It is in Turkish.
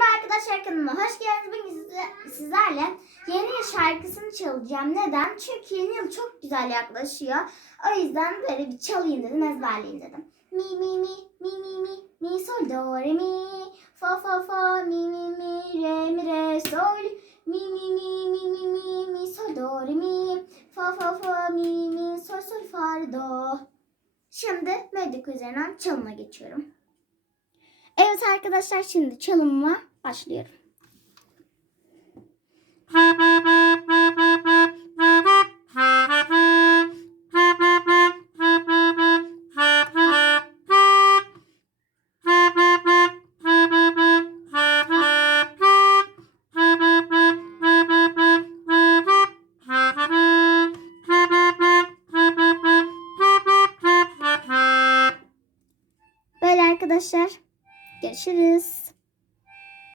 Merhaba arkadaşlar kanalıma hoş geldiniz. Bugün sizlerle yeni yıl şarkısını çalacağım. Neden? Çünkü yeni yıl çok güzel yaklaşıyor. O yüzden böyle bir çalayım dedim, ezberleyeyim dedim. Mi mi mi mi mi mi mi sol do re mi fa fa fa mi mi mi re mi re sol mi mi mi mi mi mi mi sol do re mi fa fa fa mi mi sol sol fa do. Şimdi medik üzerinden çalıma geçiyorum. Evet arkadaşlar şimdi çalımıma başlıyorum. Böyle arkadaşlar görüşürüz.